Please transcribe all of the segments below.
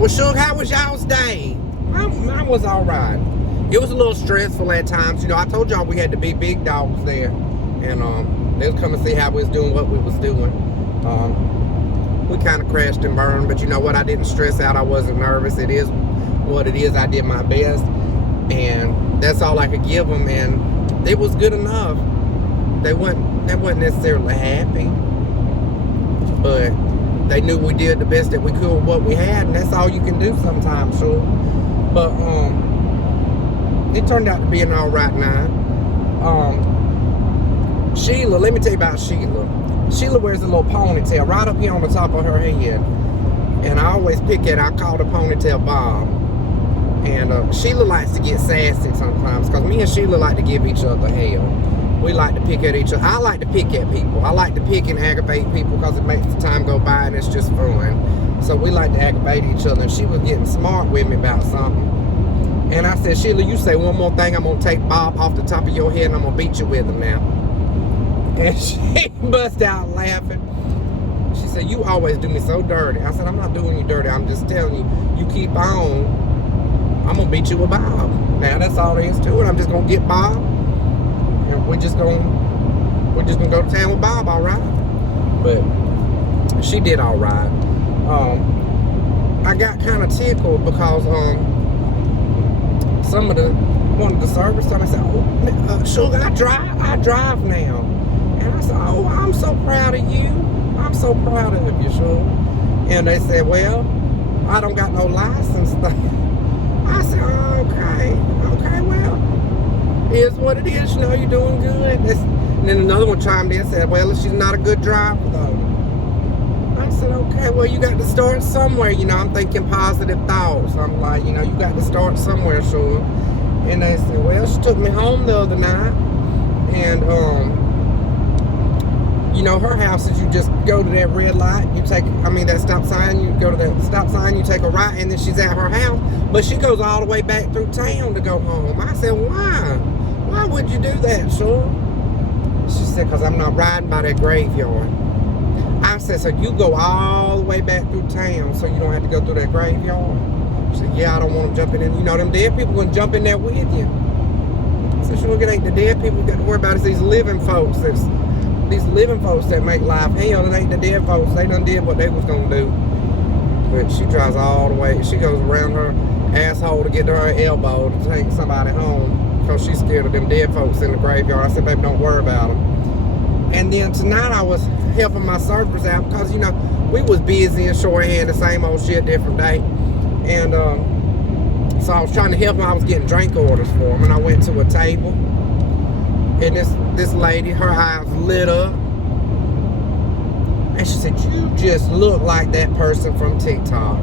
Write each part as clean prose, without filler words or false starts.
Well, Suge, how was y'all's day? Mine was all right. It was a little stressful at times. You know, I told y'all we had to be big dogs there. And they was coming to see how we was doing what we was doing. We kind of crashed and burned, but you know what? I didn't stress out. I wasn't nervous. It is what it is. I did my best. And that's all I could give them. And it was good enough. They weren't necessarily happy. But they knew we did the best that we could with what we had, and that's all you can do sometimes, sure. But it turned out to be an alright night. Sheila, let me tell you about Sheila. Sheila wears a little ponytail right up here on the top of her head. And I always pick it, I call the ponytail Bob. And Sheila likes to get sassy sometimes, because me and Sheila like to give each other hell. We like to pick at each other. I like to pick at people. I like to pick and aggravate people because it makes the time go by and it's just fun. So we like to aggravate each other. And she was getting smart with me about something. And I said, Sheila, you say one more thing, I'm going to take Bob off the top of your head and I'm going to beat you with him now. And she bust out laughing. She said, you always do me so dirty. I said, I'm not doing you dirty. I'm just telling you, you keep on, I'm going to beat you with Bob. Now, that's all there is to it. I'm just going to get Bob. And we're just gonna go to town with Bob, all right? But she did all right. I got kind of tickled because one of the servers told me, I said, "Oh, Sugar, I drive now." And I said, "Oh, I'm so proud of you. I'm so proud of you, Sugar." And they said, "Well, I don't got no license." I said, "Okay, well. Is what it is, you know, you're doing good." And then another one chimed in and said, well, she's not a good driver, though. I said, okay, well, you got to start somewhere. You know, I'm thinking positive thoughts. I'm like, you know, you got to start somewhere, sure. And they said, well, she took me home the other night. And, you know, her house is you just go to that red light. That stop sign. You go to that stop sign, you take a right, and then she's at her house. But she goes all the way back through town to go home. I said, why? Why would you do that, sure? She said, because I'm not riding by that graveyard. I said, so you go all the way back through town so you don't have to go through that graveyard? She said, yeah, I don't want them jumping in. You know, them dead people going to jump in there with you. I said, sure, it ain't the dead people you got to worry about. It's these living folks. These living folks that make life hell. It ain't the dead folks. They done did what they was going to do. But she drives all the way. She goes around her asshole to get to her elbow to take somebody home. Because she's scared of them dead folks in the graveyard. I said, baby, don't worry about them. And then tonight I was helping my servers out because, you know, we was busy and shorthand, the same old shit, different day. And so I was trying to help them. I was getting drink orders for them. And I went to a table. And this lady, her eyes lit up. And she said, you just look like that person from TikTok.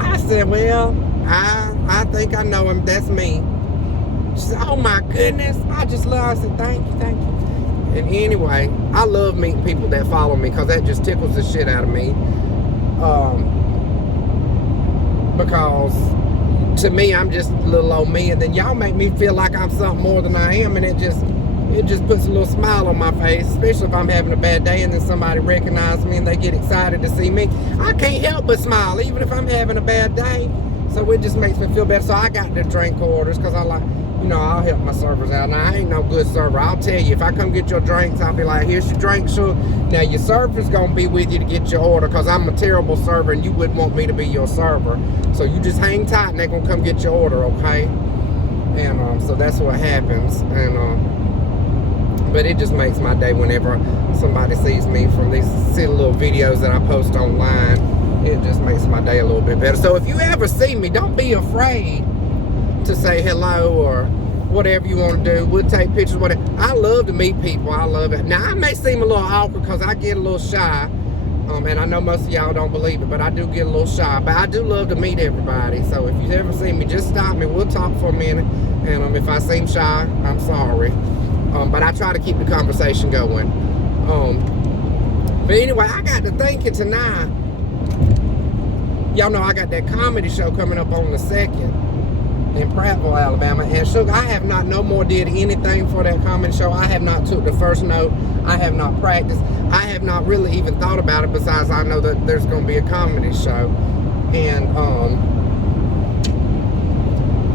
I said, well, I think I know him. That's me. She said, oh my goodness. I said, thank you. And anyway, I love meeting people that follow me because that just tickles the shit out of me. Because to me, I'm just little old me. And then y'all make me feel like I'm something more than I am. And it just puts a little smile on my face, especially if I'm having a bad day and then somebody recognizes me and they get excited to see me. I can't help but smile, even if I'm having a bad day. So it just makes me feel better. So I got the drink orders because I like, you know, I'll help my servers out. Now, I ain't no good server. I'll tell you, if I come get your drinks, I'll be like, here's your drink, sure. Now, your server's going to be with you to get your order because I'm a terrible server and you wouldn't want me to be your server. So you just hang tight and they're going to come get your order, okay? And so that's what happens. And but it just makes my day whenever somebody sees me from these silly little videos that I post online. It just makes my day a little bit better. So if you ever see me, don't be afraid to say hello or whatever you want to do. We'll take pictures, whatever. I love to meet people. I love it. Now, I may seem a little awkward because I get a little shy. And I know most of y'all don't believe it, but I do get a little shy. But I do love to meet everybody. So if you ever see me, just stop me. We'll talk for a minute. And if I seem shy, I'm sorry. But I try to keep the conversation going. But anyway, I got to thinking tonight. Y'all know I got that comedy show coming up on the 2nd. In Prattville, Alabama. And Sugar, I have not no more did anything for that comedy show. I have not took the first note. I have not practiced. I have not really even thought about it besides I know that there's going to be a comedy show. And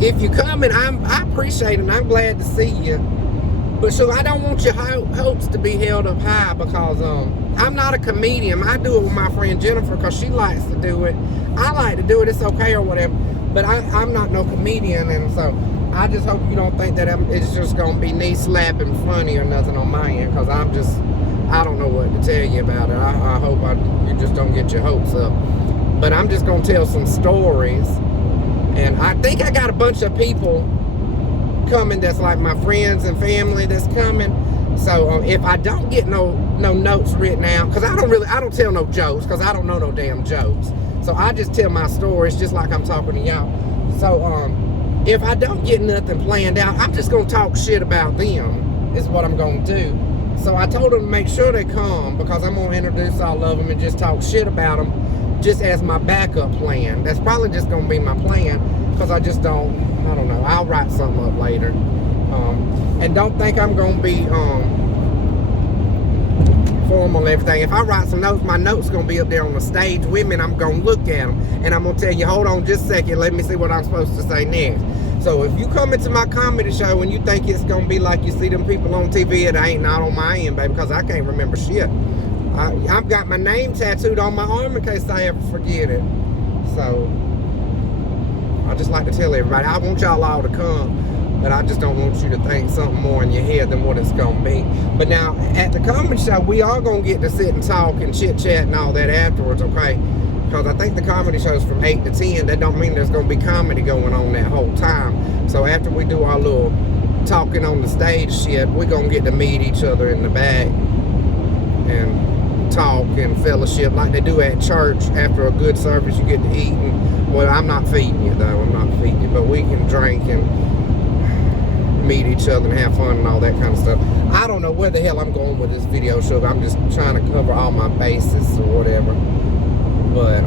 if you come, and I appreciate it, and I'm glad to see you. But so I don't want your hopes to be held up high, because I'm not a comedian. I do it with my friend Jennifer because she likes to do it. I like to do it. It's okay or whatever. But I'm not no comedian, and so I just hope you don't think that it's just gonna be knee slapping funny or nothing on my end, because I don't know what to tell you about it. I hope you just don't get your hopes up. But I'm just gonna tell some stories, and I think I got a bunch of people coming that's like my friends and family that's coming. So if I don't get no notes written out, because I don't tell no jokes, because I don't know no damn jokes. So I just tell my stories just like I'm talking to y'all. So if I don't get nothing planned out, I'm just gonna talk shit about them, is what I'm gonna do. So I told them to make sure they come, because I'm gonna introduce all of them and just talk shit about them, just as my backup plan. That's probably just gonna be my plan, because I don't know. I'll write something up later. And don't think I'm gonna be formal and everything. If I write some notes, my notes gonna be up there on the stage with me, and I'm gonna look at them, and I'm gonna tell you, hold on just a second, let me see what I'm supposed to say next. So if you come into my comedy show and you think it's gonna be like you see them people on TV, it ain't not on my end, baby, because I can't remember shit. I've got my name tattooed on my arm in case I ever forget it. So I just like to tell everybody, I want y'all all to come, but I just don't want you to think something more in your head than what it's gonna be. But now at the comedy show, we are gonna get to sit and talk and chit chat and all that afterwards, okay? Because I think the comedy show's from 8 to 10. That don't mean there's gonna be comedy going on that whole time. So after we do our little talking on the stage shit, we're gonna get to meet each other in the back and talk and fellowship like they do at church. After a good service, you get to eat. And, well, I'm not feeding you though. I'm not feeding you, but we can drink and meet each other and have fun and all that kind of stuff. I don't know where the hell I'm going with this video show. I'm just trying to cover all my bases or whatever. But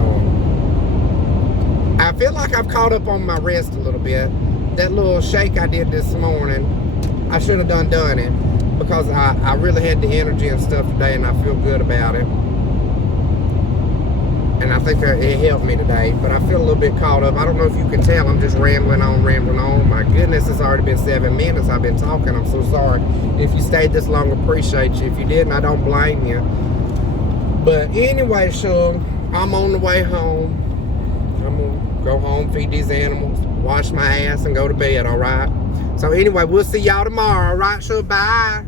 I feel like I've caught up on my rest a little bit. That little shake I did this morning, I should have done it, because I really had the energy and stuff today, and I feel good about it. And I think it helped me today, but I feel a little bit caught up. I don't know if you can tell, I'm just rambling on. My goodness, it's already been 7 minutes I've been talking. I'm so sorry. If you stayed this long, appreciate you. If you didn't, I don't blame you. But anyway, sure, I'm on the way home. I'm gonna go home, feed these animals, wash my ass, and go to bed, all right? So anyway, we'll see y'all tomorrow, all right? Sure, bye.